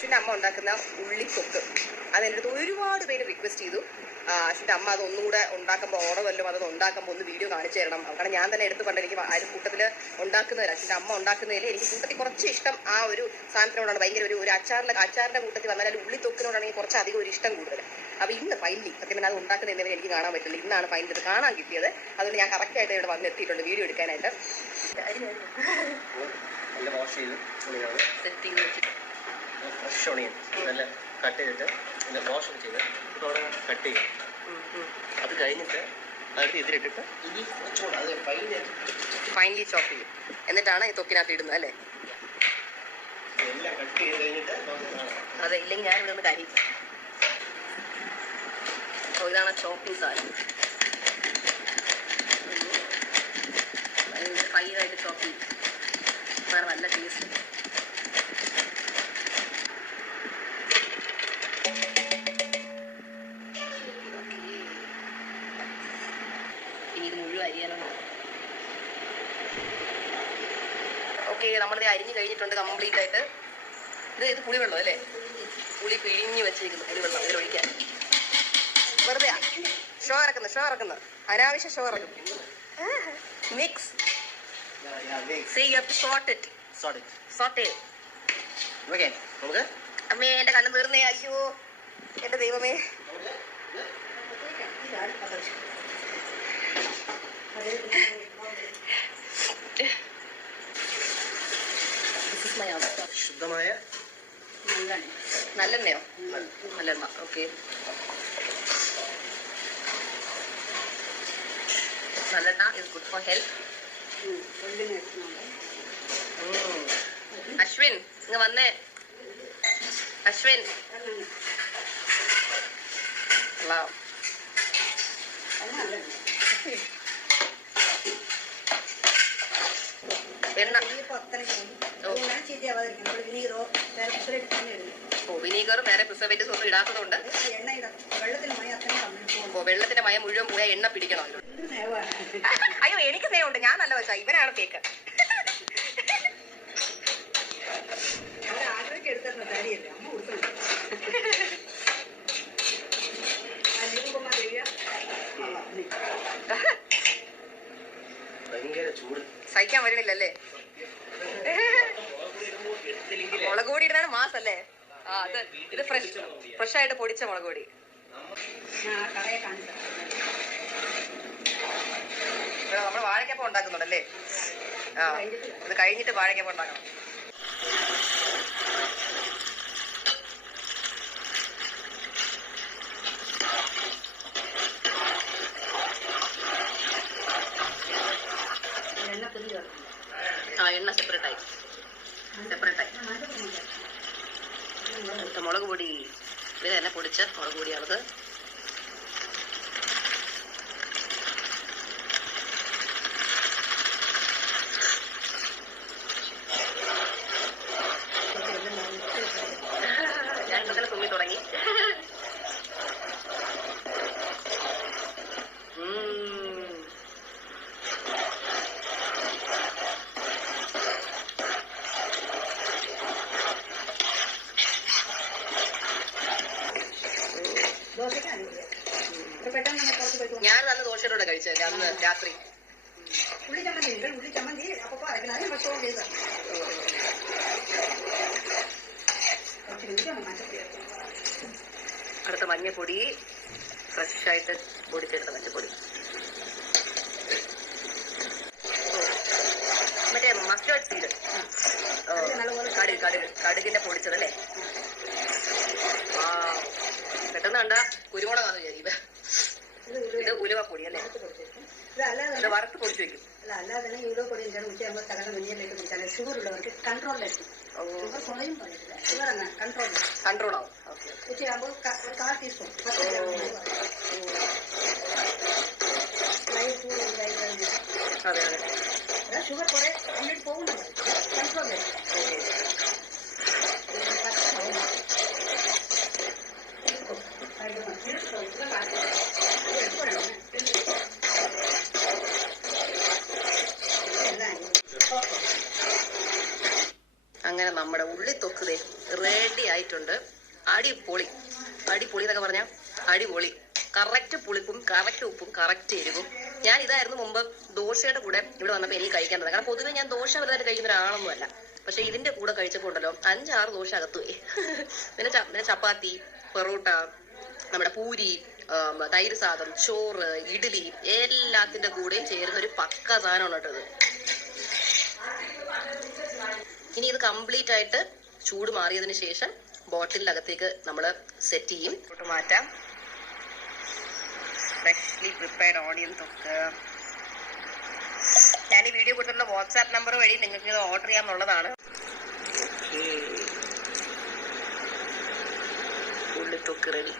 അശ്വിൻ്റെ അമ്മ ഉണ്ടാക്കുന്ന ഉള്ളിത്തൊക്ക് അത് എൻ്റെ അടുത്ത് ഒരുപാട് പേര് റിക്വസ്റ്റ് ചെയ്തു. അശ്വിൻ്റെ അമ്മ അതൊന്നുകൂടെ ഉണ്ടാക്കുമ്പോൾ ഓർഡർ വല്ലതും അതൊന്ന് ഉണ്ടാക്കുമ്പോൾ ഒന്ന് വീഡിയോ കാണിച്ചു തരണം. കാരണം ഞാൻ തന്നെ എടുത്ത് പണ്ട് എനിക്ക് അതിന് കൂട്ടത്തിൽ ഉണ്ടാക്കുന്നതിൽ അശ്വിൻ്റെ അമ്മ ഉണ്ടാക്കുന്നതിൽ എനിക്ക് കൂട്ടത്തിൽ കുറച്ച് ഇഷ്ടം ആ ഒരു സാധനത്തിനോടാണ്. ഭയങ്കര ഒരു അച്ചാറിൻ്റെ കൂട്ടത്തിൽ വന്നാൽ ഉള്ളിത്തൊക്കിനോടാണെങ്കിൽ കുറച്ച് അധികം ഒരു ഇഷ്ടം കൂടുതൽ. അപ്പോൾ ഇന്ന് ഫൈനലി സത്യം പറഞ്ഞാൽ അത് ഉണ്ടാക്കുന്ന എന്നവരെ എനിക്ക് കാണാൻ പറ്റില്ല. ഇന്നാണ് ഫൈനലി ഇത് കാണാൻ കിട്ടിയത്. അതുകൊണ്ട് ഞാൻ കറക്റ്റായിട്ട് ഇവിടെ വന്നെത്തിയിട്ടുണ്ട് വീഡിയോ എടുക്കാനായിട്ട്. സെറ്റ് ചെയ്ത് വെച്ചിട്ട് ഫ്രഷ് ഓണിയൻ നല്ല കട്ട് ചെയ്തിട്ട് പിന്നെ വാഷ് ചെയ്ത് അവിടെ കട്ട് ചെയ്യും. അത് കഴിഞ്ഞിട്ട് അതായത് ഇതിലിട്ടിട്ട് ഫൈനലി ചോപ്പ് ചെയ്യും. എന്നിട്ടാണ് ഈ തൊക്കിനകത്ത് ഇടുന്നത് അല്ലേ? എല്ലാം കട്ട് ചെയ്ത് കഴിഞ്ഞിട്ട് അതെ, ഇല്ലെങ്കിൽ ഞാൻ ഇവിടെ നിന്ന് കരി. അപ്പോൾ ഇതാണ് ചോപ്പിംഗ് സാധനം. ഫൈനായിട്ട് ചോപ്പ് ചെയ്യും. വേറെ നല്ല ടേസ്റ്റ്. ഇനി ഇത് മുഴുവൻ അരിയാനുണ്ട്. ഓക്കെ, നമ്മളിത് അരിഞ്ഞ് കഴിഞ്ഞിട്ടുണ്ട് കംപ്ലീറ്റ് ആയിട്ട്. ഇത് പുളിവെള്ളം അല്ലേ? പുളി പിഴിഞ്ഞ് വെച്ചിരിക്കുന്നു പുളിവെള്ളം ഇതിലൊഴിക്കാൻ. വെറുതെ ഷോ ഇറക്കുന്നു അനാവശ്യ ഷോ ഇറക്കും. Mix. See, you have to sort it. Okay, നമുക്ക് അമ്മേ എൻ്റെ കണ്ണ് തീർന്നേ. അയ്യോ എൻ്റെ ദൈവമേ. ശുദ്ധമായ നല്ലെണ്ണയോ? നല്ലെണ്ണ. ഓക്കെ, നല്ലെണ്ണ is good for health. Ashwin ഇങ്ങ് വന്നേ. അശ്വിൻ എണ്ണ. വിനീഗറും വേറെ പ്രിസർവേറ്റീവ്സ് ഒന്നും ഇടാത്തതുകൊണ്ട് വെള്ളത്തിന്റെ മയം മുഴുവൻ പോയാൽ എണ്ണ പിടിക്കണം. അയ്യോ എനിക്ക് സ്നേഹമുണ്ട്, ഞാൻ നല്ല വശ. ഇവനാണ് കേക്ക്. സഹിക്കാൻ വരണില്ലല്ലേ? മുളക് പൊടി ഇടുന്നതാണ് മാസ് അല്ലേ? അത് ഇത് ഫ്രഷ് ആയിട്ട് പൊടിച്ച മുളക് പൊടി. നമ്മൾ വാഴക്കപ്പം ഉണ്ടാക്കുന്നുണ്ടല്ലേ? ഇത് കഴിഞ്ഞിട്ട് വാഴക്കപ്പം ഉണ്ടാക്കണം. എണ്ണ സെപ്പറേറ്റായി മുളക് പൊടി ഇത് തന്നെ പൊടിച്ച മുളക് പൊടിയാണത്. ഞാൻ ഇപ്പൊ തന്നെ തുമ്മി തുടങ്ങി. ഞാൻ അന്ന് ദോശയോടെ കഴിച്ചല്ലേ അന്ന് രാത്രി. അടുത്ത മഞ്ഞപ്പൊടി, ഫ്രഷ് ആയിട്ട് പൊടിച്ചെടുത്ത മഞ്ഞപ്പൊടി. മറ്റേ മസ്റ്റേർഡ് സീഡ്, കടുകിന്റെ പൊടിച്ചതല്ലേ? പെട്ടെന്ന് കണ്ട കുരുമുളകാന്ന് വിചാരിക്കും. ഇത് ഉലുവപ്പൊടി അല്ലേ? ഇത് വറുത്ത് പൊടിച്ചു വെക്കും. അല്ലാതെ തന്നെ ഉലുവപ്പൊടി ഉച്ചയാകുമ്പോൾ തകർന്ന വെഞ്ഞിലേക്ക് കുടിച്ചാൽ ഷുഗർ ഉള്ളവർക്ക് കൺട്രോളിലെത്തും. ഷുഗർ കുറയും പറയില്ല, ഷുഗർ അങ്ങ് കൺട്രോൾ ആവും. ഉച്ചയാകുമ്പോൾ ഒരു 1/4 ടീസ്പൂൺ ഷുഗർ കുറെ മുന്നിട്ട് പോകുന്നുണ്ട്, കൺട്രോൾ അങ്ങനെ നമ്മുടെ ഉള്ളി തൊക്ക് റെഡി ആയി ആയിട്ടുണ്ട്. അടിപൊളി എന്നൊക്കെ പറഞ്ഞാൽ അടിപൊളി. കറക്റ്റ് പുളിപ്പും കറക്റ്റ് ഉപ്പും കറക്റ്റ് എരിവും. ഞാൻ ഇതായിരുന്നു മുമ്പ് ദോശയുടെ കൂടെ ഇവിടെ വന്നപ്പോൾ എനിക്ക് കഴിക്കേണ്ടത്. കാരണം പൊതുവെ ഞാൻ ദോശ വലുതായിട്ട് കഴിക്കുന്ന ഒരാളൊന്നുമല്ല. പക്ഷെ ഇതിന്റെ കൂടെ കഴിച്ചപ്പോൾ ഉണ്ടല്ലോ 5-6 ദോശ അകത്തുപോയി. പിന്നെ ചപ്പാത്തി, പൊറോട്ട, നമ്മുടെ പൂരി, തൈര് സാദം, ചോറ്, ഇഡ്ഡലി എല്ലാത്തിന്റെ കൂടെയും ചേരുന്ന ഒരു പക്ക സാധനമാണ് കേട്ടത്. ഇനി ഇത് കംപ്ലീറ്റ് ആയിട്ട് ചൂട് മാറിയതിന് ശേഷം ബോട്ടിലിനകത്തേക്ക് നമ്മൾ സെറ്റ് ചെയ്യും. മാറ്റാം. ഫ്രഷ്ലി പ്രിപ്പയർഡ് ഓണിയൻ തൊക്ക്. ഞാൻ ഈ വീഡിയോ കൊടുത്തിട്ടുള്ള വാട്സാപ്പ് നമ്പർ വഴി നിങ്ങൾക്ക് ഇത് ഓർഡർ ചെയ്യാമെന്നുള്ളതാണ്. ഉള്ളി തൊക്ക് റെഡി.